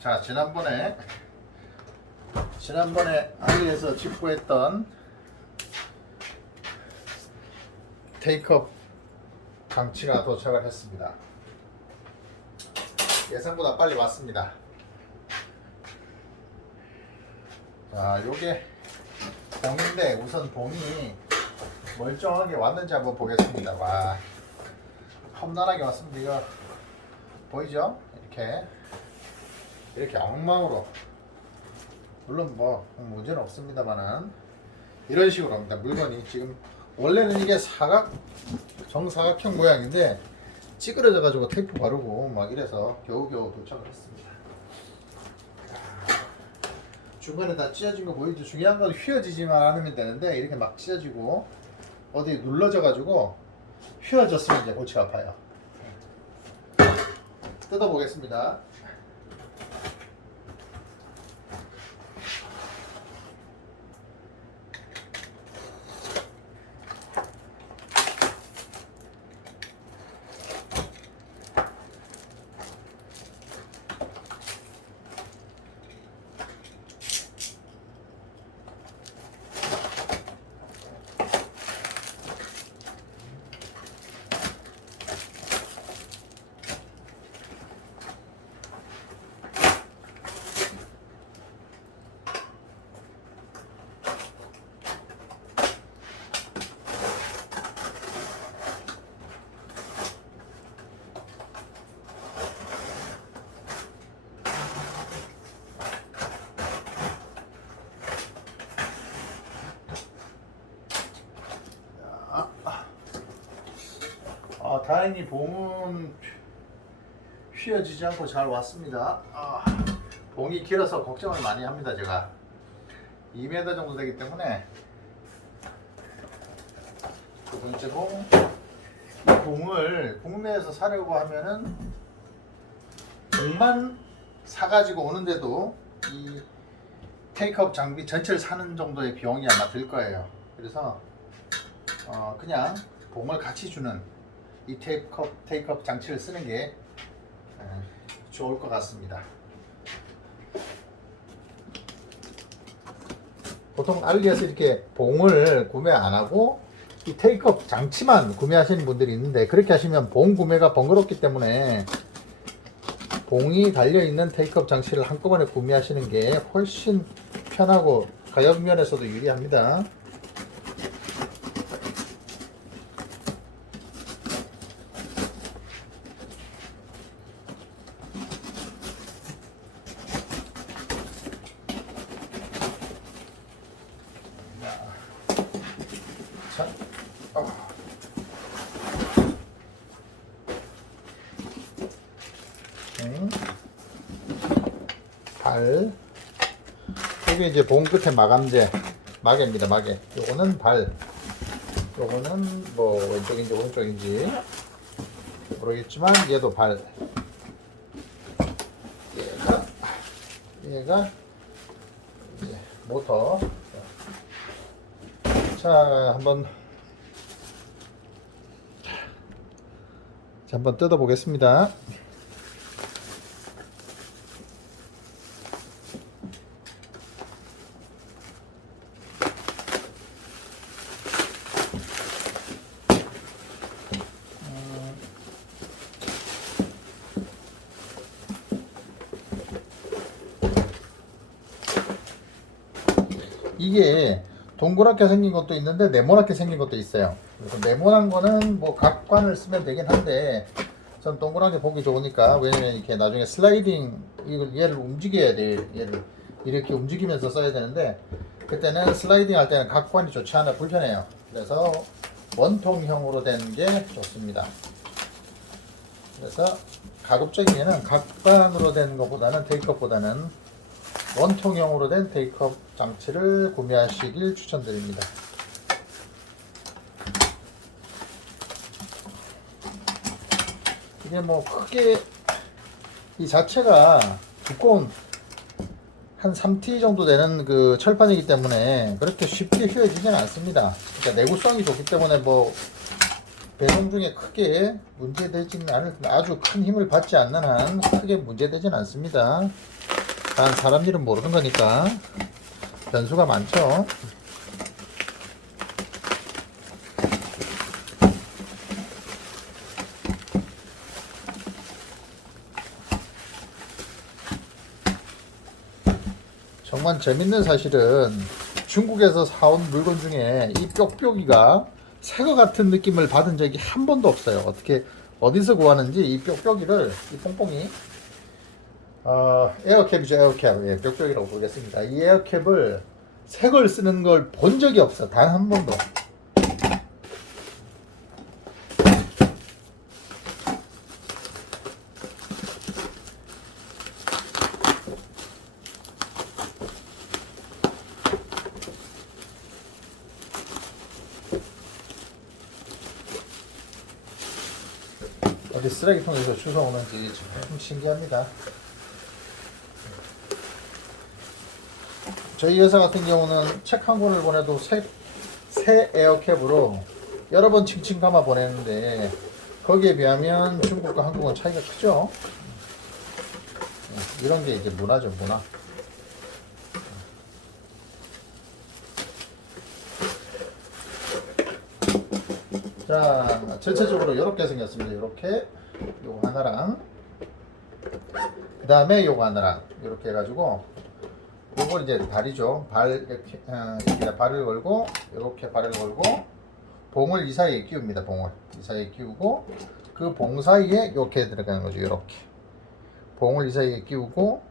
자, 지난번에 알리에서 직구했던 테이크업 장치가 도착을 했습니다. 예상보다 빨리 왔습니다. 자, 요게 봉인데 우선 봉이 멀쩡하게 왔는지 한번 보겠습니다. 와, 험난하게 왔습니다. 이거 보이죠? 이렇게 엉망으로, 물론 뭐 문제는 없습니다만은 이런 식으로 합니다. 물건이 지금 원래는 이게 정사각형 모양인데 찌그러져 가지고 테이프 바르고 막 이래서 겨우겨우 도착을 했습니다. 중간에 다 찢어진 거 보이죠? 중요한 건 휘어지지만 않으면 되는데 이렇게 막 찢어지고 어디 눌러져 가지고 휘어졌으면 이제 골치가 아파요. 뜯어보겠습니다. 다행히 봉은 휘어지지 않고 잘 왔습니다. 봉이 길어서 걱정을 많이 합니다. 제가 2m 정도 되기 때문에. 두 번째 봉, 이 봉을 국내에서 사려고 하면은 봉만 사가지고 오는데도 이 테이크업 장비 전체를 사는 정도의 비용이 아마 들 거예요. 그래서 그냥 봉을 같이 주는 이 테이크업 장치를 쓰는 게 좋을 것 같습니다. 보통 알리에서 이렇게 봉을 구매 안 하고 이 테이크업 장치만 구매하시는 분들이 있는데, 그렇게 하시면 봉 구매가 번거롭기 때문에 봉이 달려있는 테이크업 장치를 한꺼번에 구매하시는 게 훨씬 편하고 가격 면에서도 유리합니다. 발, 이게 이제 봉 끝에 마개입니다. 마개. 요거는 발, 요거는 뭐 왼쪽인지 오른쪽인지 모르겠지만 얘도 발. 얘가 이제 모터. 자, 한번 뜯어 보겠습니다. 이게 동그랗게 생긴 것도 있는데 네모나게 생긴 것도 있어요. 그래서 네모난 거는 뭐 각관을 쓰면 되긴 한데 전 동그랗게 보기 좋으니까. 왜냐면 이렇게 나중에 슬라이딩, 얘를 움직여야 돼요. 얘를 이렇게 움직이면서 써야 되는데 그때는 슬라이딩 할 때는 각관이 좋지 않아 불편해요. 그래서 원통형으로 된 게 좋습니다. 그래서 가급적이면은 각관으로 된 것보다는, 테이크업보다는 원통형으로 된 테이크업 장치를 구매하시길 추천드립니다. 이게 뭐 크게 이 자체가 두꺼운 한 3T 정도 되는 그 철판이기 때문에 그렇게 쉽게 휘어지지는 않습니다. 그러니까 내구성이 좋기 때문에 뭐 배송 중에 크게 문제되지는 않을 텐데 아주 큰 힘을 받지 않는 한 크게 문제되지는 않습니다. 단 사람 일은 모르는 거니까 변수가 많죠. 정말 재밌는 사실은 중국에서 사온 물건 중에 이 뾱뾱이가 새거 같은 느낌을 받은 적이 한 번도 없어요. 어떻게 어디서 구하는지 이 뾱뾱이를 이 뽕뽕이 에어캡이죠. 에어캡. 예, 뾱뾱이라고 부르겠습니다. 이 에어캡을 새 걸 쓰는 걸 본 적이 없어. 단 한 번도. 어디 쓰레기통에서 주워오는지 참 신기합니다. 저희 회사 같은 경우는 책 한 권을 보내도 새 에어캡으로 여러 번 칭칭 감아 보내는데 거기에 비하면 중국과 한국은 차이가 크죠. 이런 게 이제 문화죠, 문화. 자, 전체적으로 이렇게 생겼습니다. 이렇게 요거 하나랑 그 다음에 요거 하나랑 이렇게 해가지고 요걸 이제 발이죠. 발 이렇게 발을 걸고 이렇게 발을 걸고 봉을 이 사이에 끼웁니다. 봉을 이 사이에 끼우고 그 봉 사이에 이렇게 들어가는 거죠. 이렇게 봉을 이 사이에 끼우고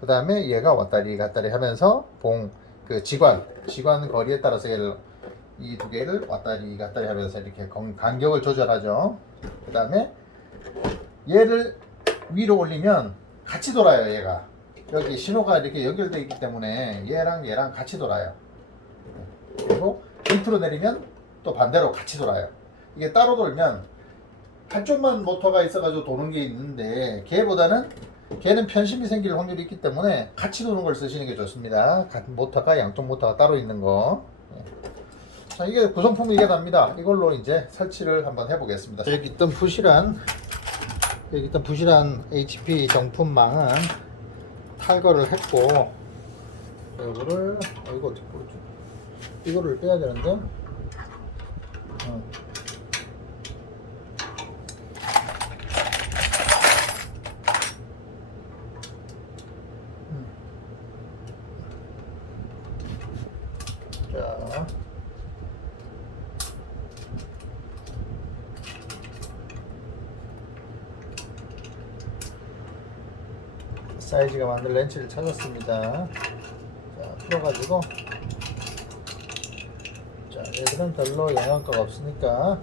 그 다음에 얘가 왔다리 갔다리 하면서 봉 그 지관 거리에 따라서 얘를 이 두 개를 왔다리 갔다리 하면서 이렇게 간격을 조절하죠. 그 다음에 얘를 위로 올리면 같이 돌아요. 얘가 여기 신호가 이렇게 연결되어 있기 때문에 얘랑 같이 돌아요. 그리고 밑으로 내리면 또 반대로 같이 돌아요. 이게 따로 돌면 한쪽만 모터가 있어가지고 도는 게 있는데 걔는 편심이 생길 확률이 있기 때문에 같이 도는 걸 쓰시는 게 좋습니다. 모터가 양쪽 모터가 따로 있는 거. 자, 이게 구성품이 이게 답니다. 이걸로 이제 설치를 한번 해보겠습니다. 여기 있던 부실한 HP 정품망은 탈거를 했고, 이거를 이거 어떻게 보여줘? 이거를 빼야 되는데, 자. 사이즈가 맞는 렌치를 찾았습니다. 자, 풀어가지고 자, 얘들은 별로 영양가가 없으니까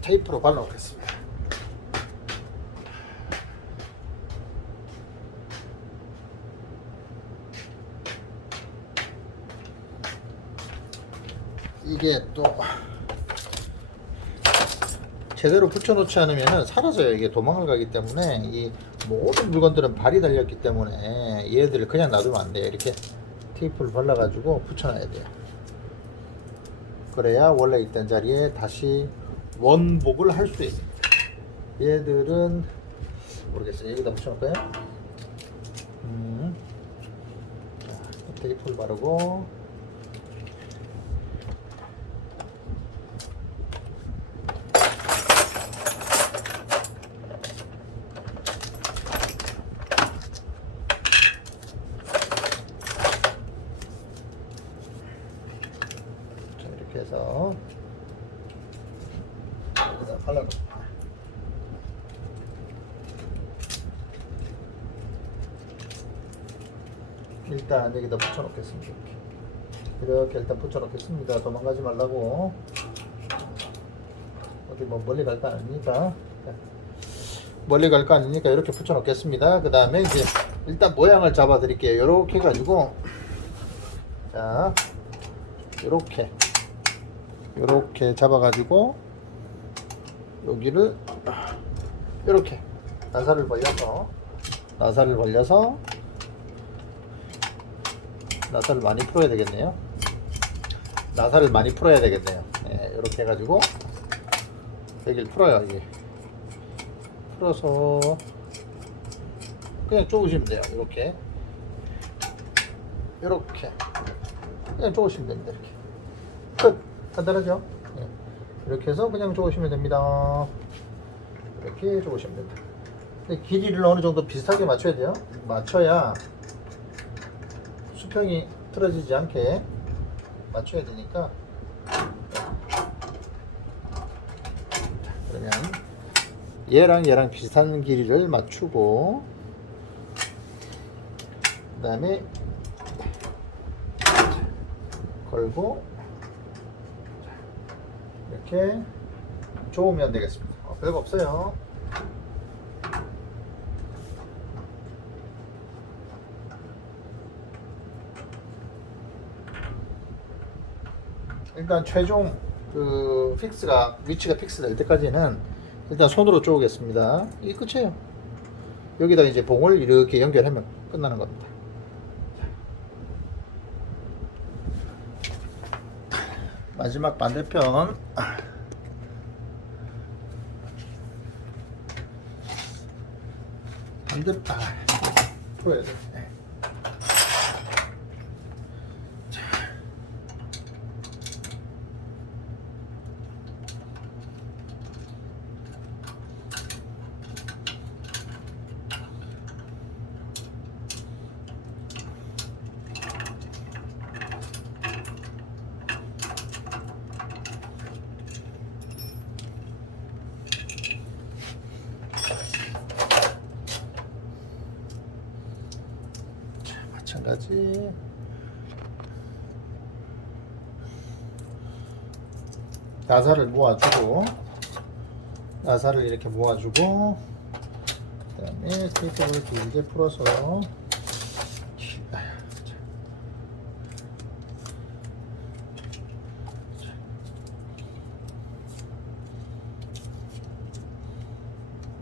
테이프로 발라놓겠습니다. 이게 또 제대로 붙여놓지 않으면 사라져요. 이게 도망을 가기 때문에 이 모든 물건들은 발이 달렸기 때문에 얘들을 그냥 놔두면 안 돼요. 이렇게 테이프를 발라가지고 붙여놔야 돼요. 그래야 원래 있던 자리에 다시 원복을 할 수 있습니다. 얘들은 모르겠어요. 여기다 붙여놓을까요? 자, 테이프를 바르고 해서 여기다 발라놓습니다. 일단 여기다 붙여놓겠습니다. 이렇게 일단 붙여놓겠습니다. 도망가지 말라고. 어디 뭐 멀리 갈 거 아니니까 이렇게 붙여놓겠습니다. 그 다음에 이제 일단 모양을 잡아 드릴게요. 이렇게 해가지고 자 요렇게 잡아가지고 여기를 이렇게 나사를 벌려서 나사를 많이 풀어야 되겠네요. 네, 이렇게 해가지고 여기를 풀어요. 이게 풀어서 그냥 쪼으시면 돼요. 이렇게 그냥 쪼으시면 됩니다. 이렇게 끝. 간단하죠? 네. 이렇게 해서 그냥 쪼으시면 됩니다. 이렇게 쪼으시면 됩니다. 근데 길이를 어느 정도 비슷하게 맞춰야 돼요. 맞춰야 수평이 틀어지지 않게 맞춰야 되니까. 그러면 얘랑 비슷한 길이를 맞추고, 그 다음에 걸고 이렇게 조으면 되겠습니다. 별거 없어요. 일단 최종 그 위치가 픽스 될 때까지는 일단 손으로 쪼으겠습니다. 이게 끝이에요. 여기다 이제 봉을 이렇게 연결하면 끝나는 겁니다. 마지막 반대편 풀어야 돼. 네. 마찬가지. 나사를 이렇게 모아주고, 그 다음에 테이프를 길게 풀어서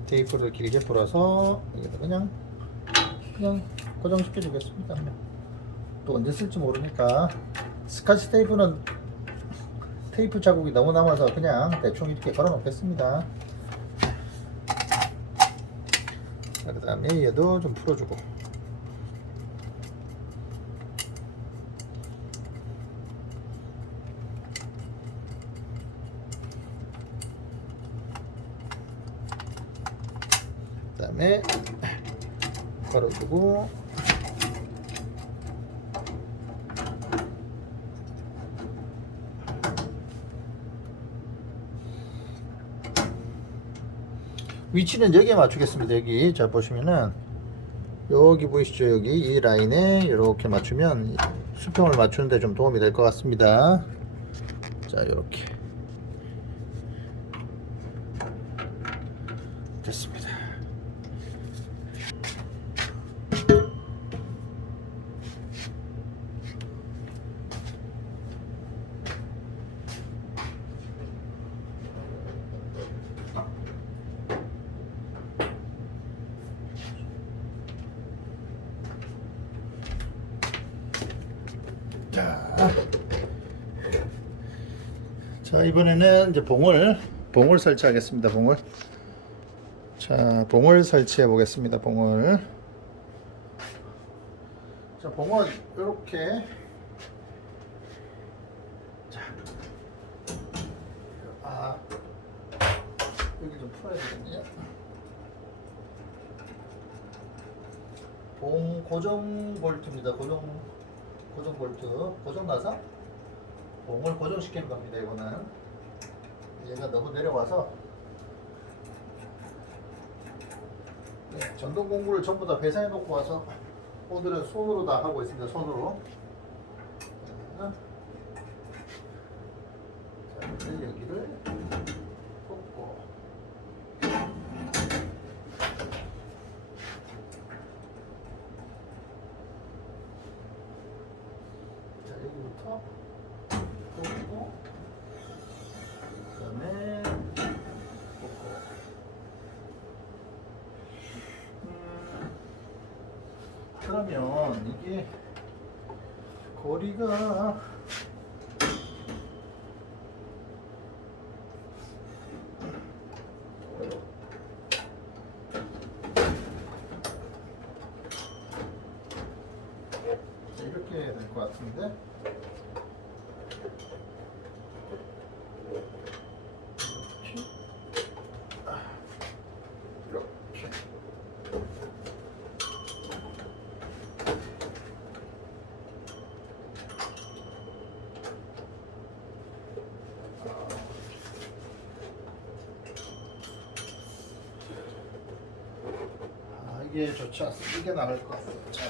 테이프를 길게 풀어서 여기다 그냥 고정시켜 주겠습니다. 또 언제 쓸지 모르니까. 스카치 테이프는 테이프 자국이 너무 남아서 그냥 대충 이렇게 걸어 놓겠습니다. 그 다음에 얘도 좀 풀어주고, 그 다음에 걸어주고, 위치는 여기에 맞추겠습니다. 여기 자 보시면은 여기 보이시죠? 여기 이 라인에 이렇게 맞추면 수평을 맞추는데 좀 도움이 될 것 같습니다. 자, 이렇게 됐습니다. 자, 이번에는 이제 봉을 설치하겠습니다. 봉을 설치해 보겠습니다. 자, 봉은 이렇게, 자, 여기 좀 풀어야 되겠네요. 봉 고정 볼트입니다. 고정 볼트, 고정 나사, 봉을 고정시키는 겁니다. 이거는 얘가 너무 내려와서, 전동 공구를 전부 다 배상해 놓고 와서 오늘은 손으로 다 하고 있습니다. 손으로. 자, 여기를 꽂고, 자, 여기부터 꽂고, 그 다음에 꽂고. 그러면 이게 거리가 이렇게 될 것 같은데. 이렇게. 이게 좋지 않습니다. 이게 나을 것 같아요. 자.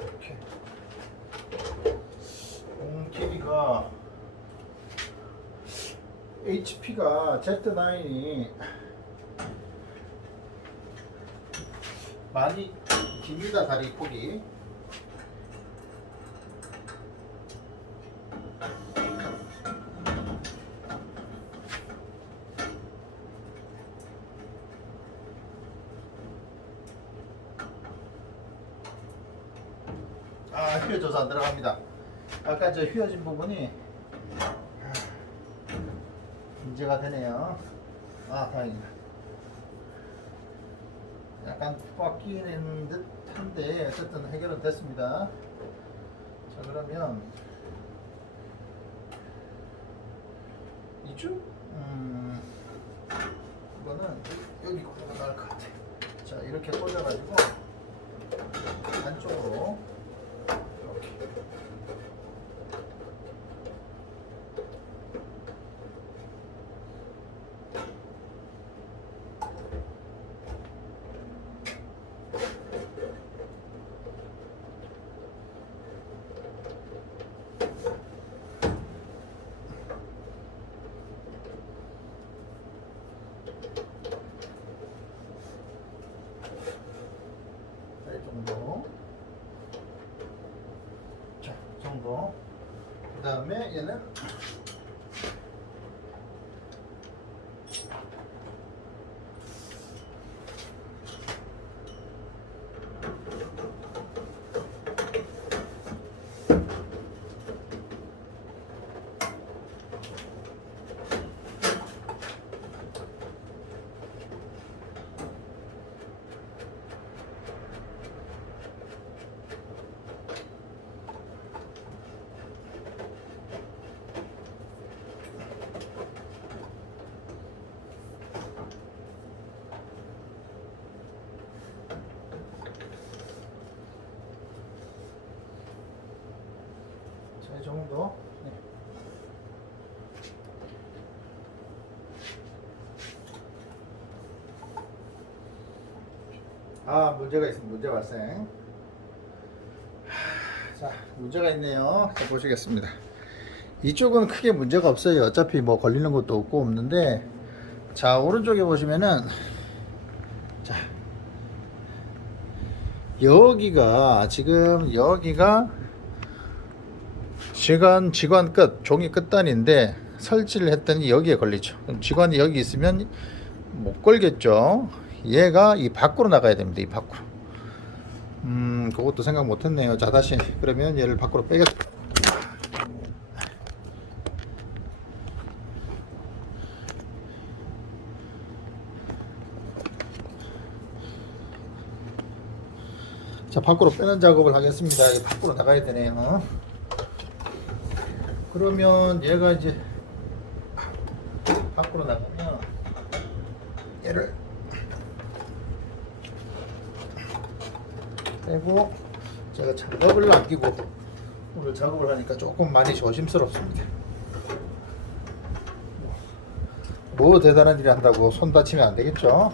이렇게 공 길이가 HP가 Z9이 많이 깁니다. 다리 폭이. 휘어져서 안 들어갑니다. 아까 저 휘어진 부분이 문제가 되네요. 다행이다. 약간 꽉 끼는 듯한데 어쨌든 해결은 됐습니다. 자, 그러면 이쪽 이거는 여기 꽂아가 나을 것 같아. 자, 이렇게 꽂아가지고 안쪽으로 이렇게. 이 정도. 자, 이 정도. 그 다음에 얘는 이 정도. 네. 문제가 있습니다. 문제 발생. 자, 문제가 있네요. 자, 보시겠습니다. 이쪽은 크게 문제가 없어요. 어차피 뭐 걸리는 것도 없고 없는데, 자, 오른쪽에 보시면은, 자, 여기가 지금 여기가 직관 끝, 종이 끝단인데 설치를 했더니 여기에 걸리죠. 그럼 직관이 여기 있으면 못 걸겠죠. 얘가 이 밖으로 나가야 됩니다. 이 밖으로. 그것도 생각 못 했네요. 자, 다시 그러면 얘를 밖으로 빼겠습니다. 자, 밖으로 빼는 작업을 하겠습니다. 밖으로 나가야 되네요. 그러면 얘가 이제 밖으로 나가면 얘를 빼고, 제가 장갑을 안 끼고 오늘 작업을 하니까 조금 많이 조심스럽습니다. 뭐 대단한 일 한다고 손 다치면 안 되겠죠.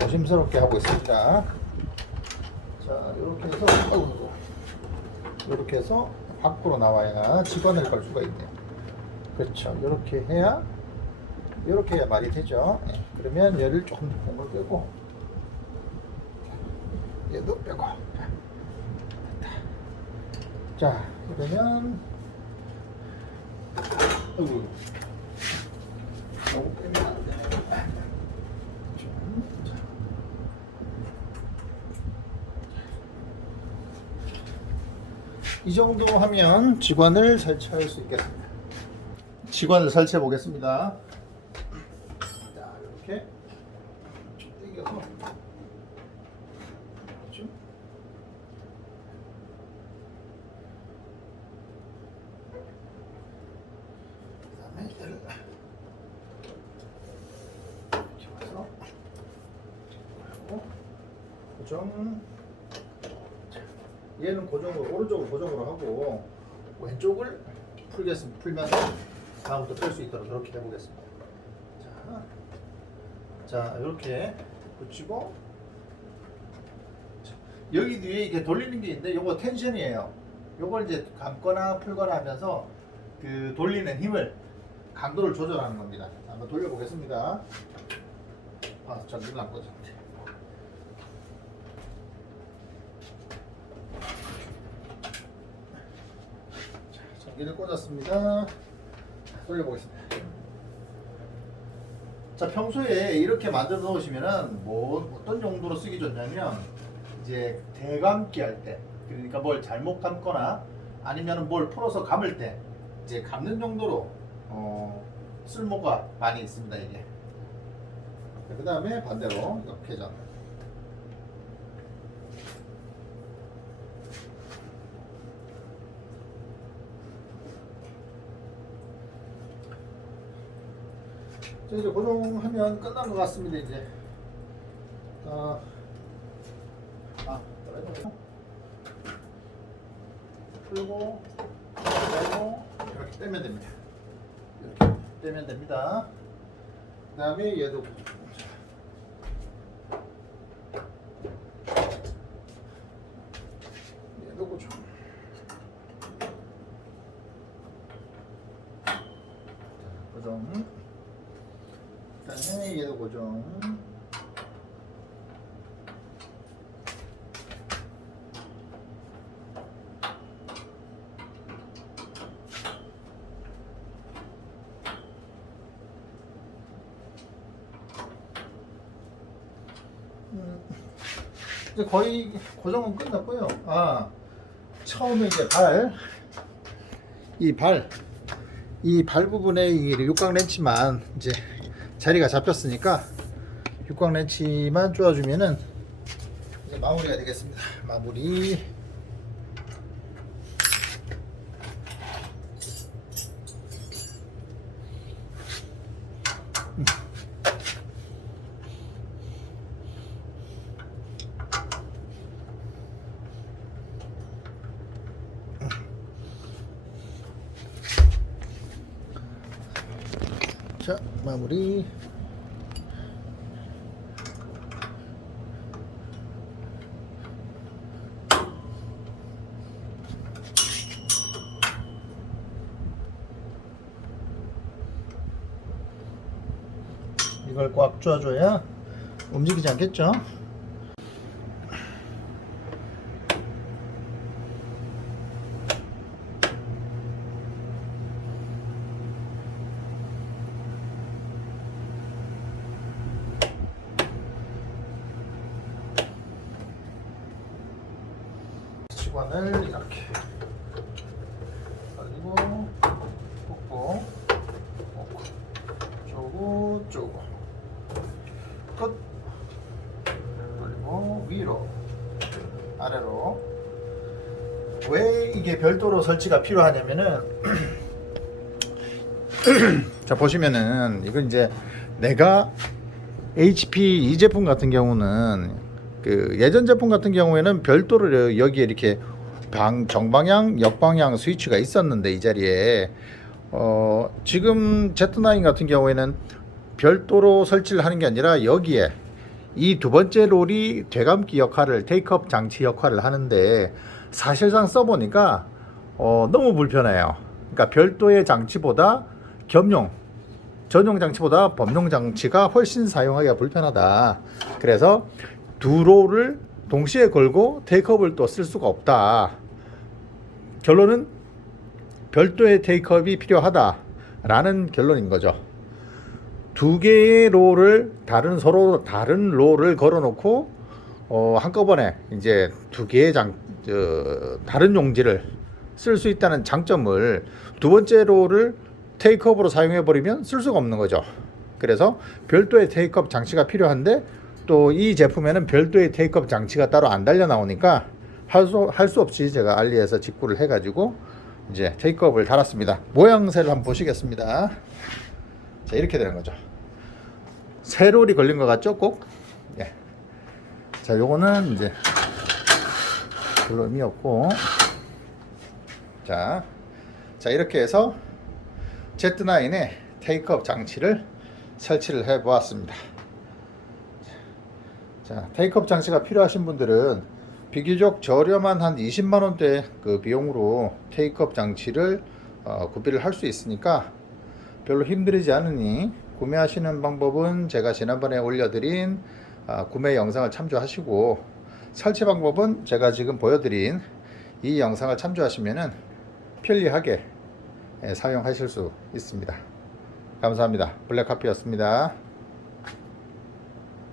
조심스럽게 하고 있습니다. 자, 이렇게 해서 이렇게 해서 밖으로 나와야 직관을 걸 수가 있네요. 그렇죠. 이렇게 해야 말이 되죠. 네. 그러면 얘를 조금 더 공을 빼고, 얘도 빼고. 자, 그러면 너무 빼면 안 되네. 이 정도 하면 직관을 설치할 수 있겠습니다. 직관을 설치해 보겠습니다. 자, 이렇게 좀 당겨서 그렇죠? 그다음에 얘를 이렇게 해서 고정. 얘는 고정으로 오른쪽을 고정으로 하고 왼쪽을 풀면서 다음부터 뺄 수 있도록 이렇게 해보겠습니다. 자 이렇게 붙이고 여기 뒤에 이렇게 돌리는 게 있는데 요거 텐션이에요. 요걸 이제 감거나 풀거나 하면서 그 돌리는 힘을 강도를 조절하는 겁니다. 한번 돌려보겠습니다. 잘 눌러 꺼져. 전기를 꽂았습니다. 돌려보겠습니다. 자, 평소에 이렇게 만들어 놓으시면은 뭐 어떤 용도로 쓰기 좋냐면 이제 대감기 할 때, 그러니까 뭘 잘못 감거나 아니면 뭘 풀어서 감을 때 이제 감는 용도로 쓸모가 많이 있습니다. 이게. 그 다음에 반대로 이렇게 전. 자, 이제 고정하면 끝난 것 같습니다. 이제 풀고 빼고 이렇게 떼면 됩니다. 이렇게 떼면 됩니다. 그 다음에 얘도 고정. 고정. 그다음에 얘도 고정. 이제 거의 고정은 끝났고요. 처음에 이제 이 발 부분에 이 육각 렌치만 이제 자리가 잡혔으니까 육각 렌치만 쪼아주면은 이제 마무리가 되겠습니다. 마무리. 자, 마무리. 이걸 꽉 쪼아줘야 움직이지 않겠죠? 시관을 이렇게 그리고 꽂고 쪼고 끝. 그리고 위로 아래로. 왜 이게 별도로 설치가 필요하냐면은 자, 보시면은 이건 이제 내가 HP 이 제품 같은 경우는 그 예전 제품 같은 경우에는 별도로 여기에 이렇게 정방향, 역방향 스위치가 있었는데 이 자리에 지금 Z9 같은 경우에는 별도로 설치를 하는 게 아니라 여기에 이 두 번째 롤이 되감기 역할을, 테이크업 장치 역할을 하는데 사실상 써보니까 너무 불편해요. 그러니까 별도의 장치보다 전용 장치보다 범용 장치가 훨씬 사용하기가 불편하다. 그래서 두 롤을 동시에 걸고 테이크업을 또 쓸 수가 없다. 결론은 별도의 테이크업이 필요하다라는 결론인 거죠. 두 개의 롤을 서로 다른 롤을 걸어놓고 한꺼번에 이제 두 개의 다른 용지를 쓸 수 있다는 장점을 두 번째 롤을 테이크업으로 사용해 버리면 쓸 수가 없는 거죠. 그래서 별도의 테이크업 장치가 필요한데 또 이 제품에는 별도의 테이크업 장치가 따로 안 달려 나오니까 할 수 없이 제가 알리에서 직구를 해가지고 이제 테이크업을 달았습니다. 모양새를 한번 보시겠습니다. 자, 이렇게 되는 거죠. 세롤이 걸린 것 같죠? 꼭. 예. 자, 요거는 이제 별로 의미 없고. 자, 이렇게 해서 Z9의 테이크업 장치를 설치를 해 보았습니다. 자, 테이크업 장치가 필요하신 분들은 비교적 저렴한 한 20만원대 그 비용으로 테이크업 장치를 구비를 할 수 있으니까 별로 힘들지 않으니 구매하시는 방법은 제가 지난번에 올려드린 구매 영상을 참조하시고, 설치 방법은 제가 지금 보여드린 이 영상을 참조하시면 편리하게 사용하실 수 있습니다. 감사합니다. 블랙카피였습니다.